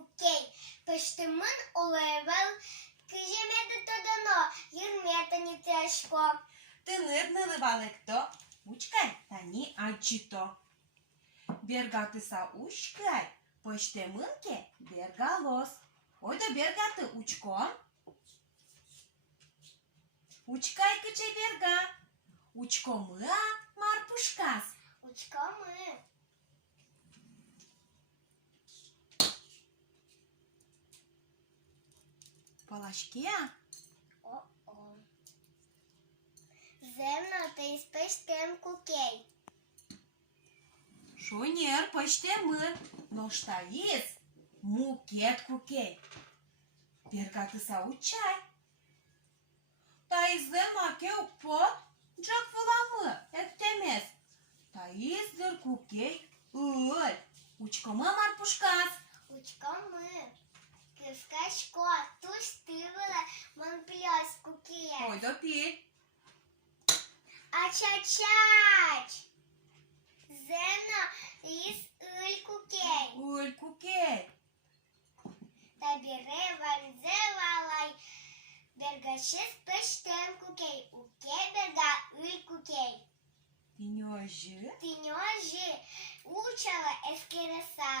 кукей. Пештимин улевел, кижемеде то дано, юрмета не тяжко. Тинир не ливалекто, учкай, тані аджіто. Бергатиса учкай, пештиминке бергалос. Ойда бергати учком. Учкай киче берга. Учкомыа марпушкас. Учками. Палашкеа. О-о. Земно ти спештем кукей. Шонер пештемир, ноштаис мукет кукей. Бергатиса учай. Таизде маке укпот, джак вуламы, эктемес. Таиздер кукей, ой, учкома марпушкас. Учками. Кискашко, туш тивеле, мон пляс кукей. Ой, допіль. Ачачач. Земно із иль кукей. Уль кукей. Табіре ванзевалай. Бергашес пештем кукей. Укей берга иль кукей. Піньожі. Тиньожи учала ескереса.